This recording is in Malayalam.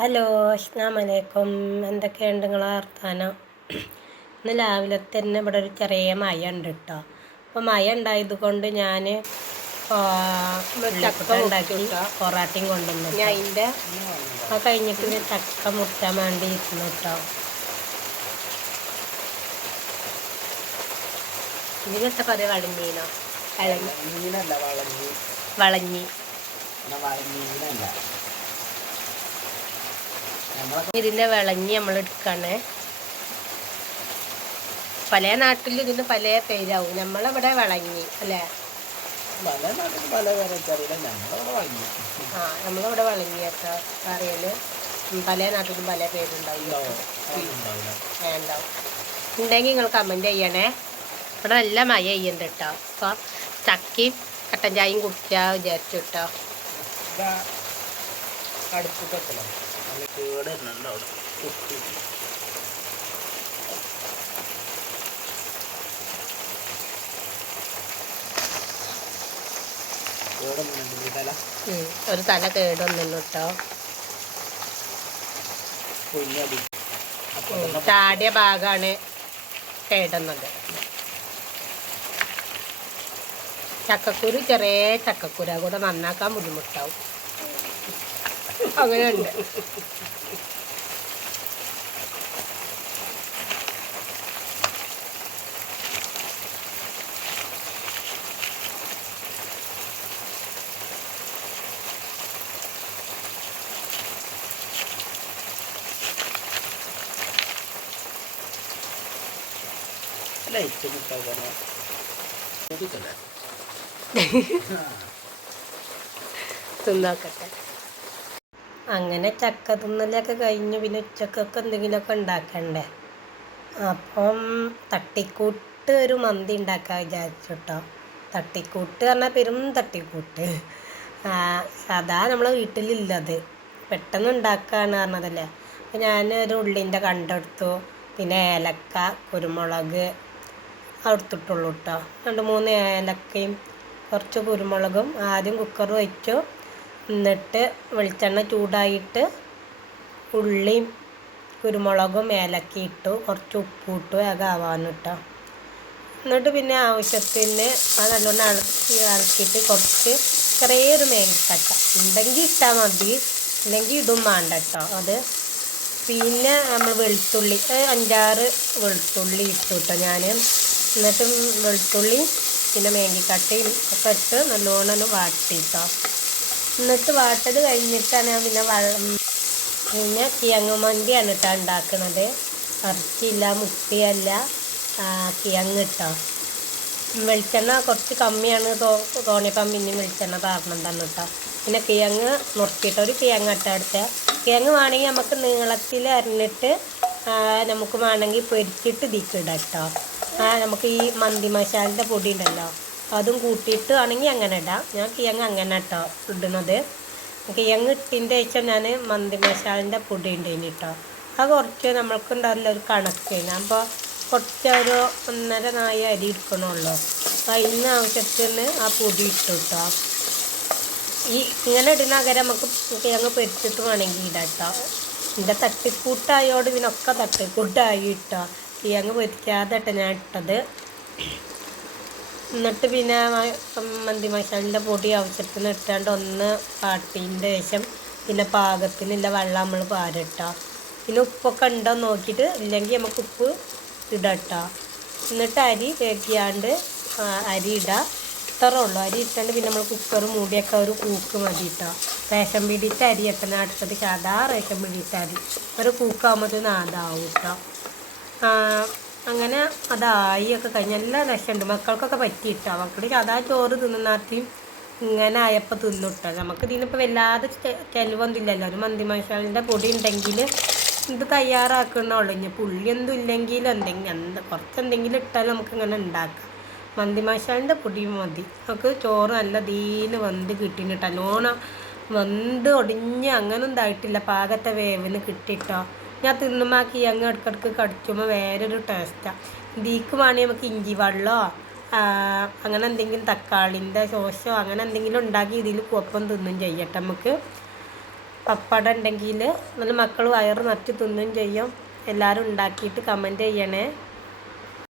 ഹലോ, അസ്സലാമു അലൈക്കും. എന്തൊക്കെയുണ്ട് നിങ്ങളെ വർത്താനം? ഇന്ന് രാവിലെ തന്നെ ഇവിടെ ഒരു ചെറിയ മഴ ഉണ്ട് കേട്ടോ. അപ്പോൾ മഴ ഉണ്ടായത് കൊണ്ട് ഞാൻ ചക്ക ഉണ്ടാക്കി പൊറാട്ടയും കൊണ്ടുവന്നു. അതിൻ്റെ കഴിഞ്ഞിട്ട് ചക്ക മുറിക്കാൻ വേണ്ടി ഇരുന്നു കേട്ടോ. ഇതിനൊക്കെ പറയാം വളഞ്ഞീനോ? വളഞ്ഞി ഇതിൻ്റെ വിളഞ്ഞി നമ്മൾ എടുക്കണേ. പല നാട്ടിലും ഇതിന് പല പേരാവും. നമ്മളിവിടെ വിളഞ്ഞി അല്ലേ? നമ്മളിവിടെ വിളഞ്ഞിയൊക്കെ അറിയല്. പല നാട്ടിലും പല പേരുണ്ടാവും. ഉണ്ടെങ്കിൽ നിങ്ങൾ കമൻറ്റ് ചെയ്യണേ. ഇവിടെ നല്ല മഴ ചെയ്യുന്നുണ്ട് കേട്ടോ. അപ്പോൾ ചക്കയും കട്ടൻ ചായയും കുടിച്ചാ വിചാരിച്ചു കേട്ടോ. ഒരു തല കേടൊന്നുമില്ല കേട്ടോ. ചാടിയ ഭാഗമാണ് കേടുന്നത്. ചക്കക്കുരു ചെറിയ ചക്കക്കുര കൂടെ നന്നാക്കാൻ ബുദ്ധിമുട്ടാവും. അങ്ങനെയുണ്ട്. തിന്നോക്കട്ടെ. അങ്ങനെ ചക്ക തിന്നലൊക്കെ കഴിഞ്ഞു. പിന്നെ ഉച്ചക്കൊക്കെ എന്തെങ്കിലുമൊക്കെ ഉണ്ടാക്കണ്ടേ. അപ്പം തട്ടിക്കൂട്ട് ഒരു മന്തി ഉണ്ടാക്കാൻ വിചാരിച്ചു കേട്ടോ. തട്ടിക്കൂട്ട് പറഞ്ഞാൽ പെരും തട്ടിക്കൂട്ട്. സാധാ നമ്മളെ വീട്ടിലില്ലത്, പെട്ടെന്ന് ഉണ്ടാക്കുകയാണ് പറഞ്ഞതല്ലേ. അപ്പം ഞാൻ ഒരു ഉള്ളിൻ്റെ കണ്ടെടുത്തു. പിന്നെ ഏലക്ക, കുരുമുളക് എടുത്തിട്ടുള്ളൂ കേട്ടോ. 2-3 ഏലക്കയും കുറച്ച് കുരുമുളകും ആദ്യം കുക്കർ വെച്ചു. എന്നിട്ട് വെളിച്ചെണ്ണ ചൂടായിട്ട് ഉള്ളിയും കുരുമുളകും ഏലക്ക ഇട്ടു. കുറച്ച് ഉപ്പിട്ടു ആവാനിട്ടോ. എന്നിട്ട് പിന്നെ ആവശ്യത്തിന് അത് നല്ലോണം ഇളക്കിയിട്ട് കുറച്ച് ചെറിയൊരു മേങ്ങിക്കട്ട ഉണ്ടെങ്കിൽ ഇട്ടാൽ മതി, ഇല്ലെങ്കിൽ ഇടും വേണ്ട കേട്ടോ അത്. പിന്നെ നമ്മൾ വെളുത്തുള്ളി 5-6 വെളുത്തുള്ളി ഇട്ടു കേട്ടോ ഞാൻ. എന്നിട്ട് വെളുത്തുള്ളി പിന്നെ മേങ്കിക്കട്ടയും ഒക്കെ ഇട്ട് നല്ലോണം വാട്ടിട്ടോ. എന്നിട്ട് വാട്ടത് കഴിഞ്ഞിട്ടാണ് ഞാൻ പിന്നെ കിഴങ്ങ് മന്തിയാണ് കേട്ടോ ഉണ്ടാക്കുന്നത്. ഇറച്ചിയില്ല, മുട്ടയല്ല, കിഴങ്ങ് ഇട്ടോ. വെളിച്ചെണ്ണ കുറച്ച് കമ്മിയാണ് തോന്നിയപ്പം പിന്നെ വെളിച്ചെണ്ണ പാർണം തന്നെ കേട്ടോ. പിന്നെ കിഴങ്ങ് നുറുക്കിയിട്ട് ഒരു കിഴങ്ങ് എടുത്ത കിഴങ്ങ് വേണമെങ്കിൽ നമുക്ക് നീളത്തിൽ അരിഞ്ഞിട്ട് നമുക്ക് വേണമെങ്കിൽ പൊരിച്ചിട്ട് ഇതിക്കിടാം കേട്ടോ. നമുക്ക് ഈ മന്തി മസാലൻ്റെ പൊടി ഉണ്ടല്ലോ, അതും കൂട്ടിയിട്ട് ആണെങ്കിൽ അങ്ങനെ ഇടാം. ഞാൻ കിഴങ്ങ് അങ്ങനെ കേട്ടോ ഇടുന്നത്. കിഴങ്ങ് ഇട്ടിൻ്റെ ശേഷം ഞാൻ മന്തി മസാലൻ്റെ പൊടി ഉണ്ടേനി കേട്ടോ. അത് കുറച്ച് നമ്മൾക്കുണ്ടാവില്ല ഒരു കണക്ക്. അപ്പോൾ കുറച്ചൊരു 1.5 നാഴി അരി എടുക്കണുള്ളൂ. അപ്പോൾ അതിന് ആവശ്യത്തിന് ആ പൊടി ഇട്ടു കേട്ടോ. ഇങ്ങനെ ഇടുന്ന അകരം നമുക്ക് കിഴങ്ങ് പൊരിച്ചിട്ട് വേണമെങ്കിൽ ഇടാം കേട്ടോ. എൻ്റെ തട്ടിക്കൂട്ടായോട് ഇതിനൊക്കെ തട്ടിക്കൂട്ടായി ഇട്ടോ. കിഴങ്ങ് പൊരിക്കാതെ ഇട്ട് ഞാൻ ഇട്ടത്. എന്നിട്ട് പിന്നെ മന്തി മസാലൻ്റെ പൊടി ആവശ്യത്തിന് ഇട്ടാണ്ട് ഒന്ന് പാട്ടീൻ്റെ ശേഷം പിന്നെ പാകത്തിനുള്ള വെള്ളം നമ്മൾ പാരട്ടോ. പിന്നെ ഉപ്പൊക്കെ ഉണ്ടോ നോക്കിയിട്ട്, ഇല്ലെങ്കിൽ നമുക്ക് ഉപ്പ് ഇടാം കേട്ടോ. എന്നിട്ട് അരി വേവിക്കാണ്ട് അരി ഇടുക. ഇത്രേ ഉള്ളൂ. അരി ഇട്ടാണ്ട് പിന്നെ നമ്മൾ കുക്കർ മൂടിയൊക്കെ ഒരു കൂക്ക് മതി കേട്ടോ. റേഷൻ പിടിച്ച അരി എത്തണം അടുത്തത്. സാധാ റേഷൻ പിടിച്ച അരി ഒരു കൂക്കാകുമ്പോഴത്തേന് അതാവും കേട്ടോ. അങ്ങനെ അതായി ഒക്കെ കഴിഞ്ഞ് നല്ല രസമുണ്ട്. മക്കൾക്കൊക്കെ പറ്റിയിട്ടോ. മക്കൾ സാധാ ചോറ് തിന്നുന്നാത്തി ഇങ്ങനെ ആയപ്പോൾ തിന്നിട്ടോ. നമുക്ക് ഇതിനിപ്പോൾ വല്ലാതെ ചിലവൊന്നുമില്ലല്ലോ. ഒരു മന്തി മസാലൻ്റെ പൊടി ഉണ്ടെങ്കിൽ ഇത് തയ്യാറാക്കണുള്ളൂ. ഇനി പുള്ളിയൊന്നും ഇല്ലെങ്കിലും കുറച്ചെന്തെങ്കിലും ഇട്ടാലും നമുക്ക് ഇങ്ങനെ ഉണ്ടാക്കാം. മന്തി മസാലൻ്റെ പൊടി മതി. നമുക്ക് ചോറ് നല്ല ദീന് വെന്ത് കിട്ടിയിട്ട് നല്ലോണം വെന്ത് ഒടിഞ്ഞ് അങ്ങനെ ഇതായിട്ടില്ല, പാകത്തെ വേവിന് കിട്ടിയിട്ടോ. ഞാൻ തിന്നുമാക്കി അങ്ങ് ഇടയ്ക്കിടയ്ക്ക് കടിക്കുമ്പോൾ വേറൊരു ടേസ്റ്റാണ്. ഇതിക്ക് വേണമെങ്കിൽ നമുക്ക് ഇഞ്ചി വെള്ളമോ അങ്ങനെ എന്തെങ്കിലും തക്കാളിൻ്റെ സോസോ അങ്ങനെ എന്തെങ്കിലും ഉണ്ടാക്കി ഇതിൽ ഒപ്പം തിന്നും ചെയ്യട്ടെ നമുക്ക്. പപ്പടം ഉണ്ടെങ്കിൽ നല്ല മക്കൾ വയറ് നിറച്ച് തിന്നും ചെയ്യും. എല്ലാവരും ഉണ്ടാക്കിയിട്ട് കമൻറ്റ് ചെയ്യണേ.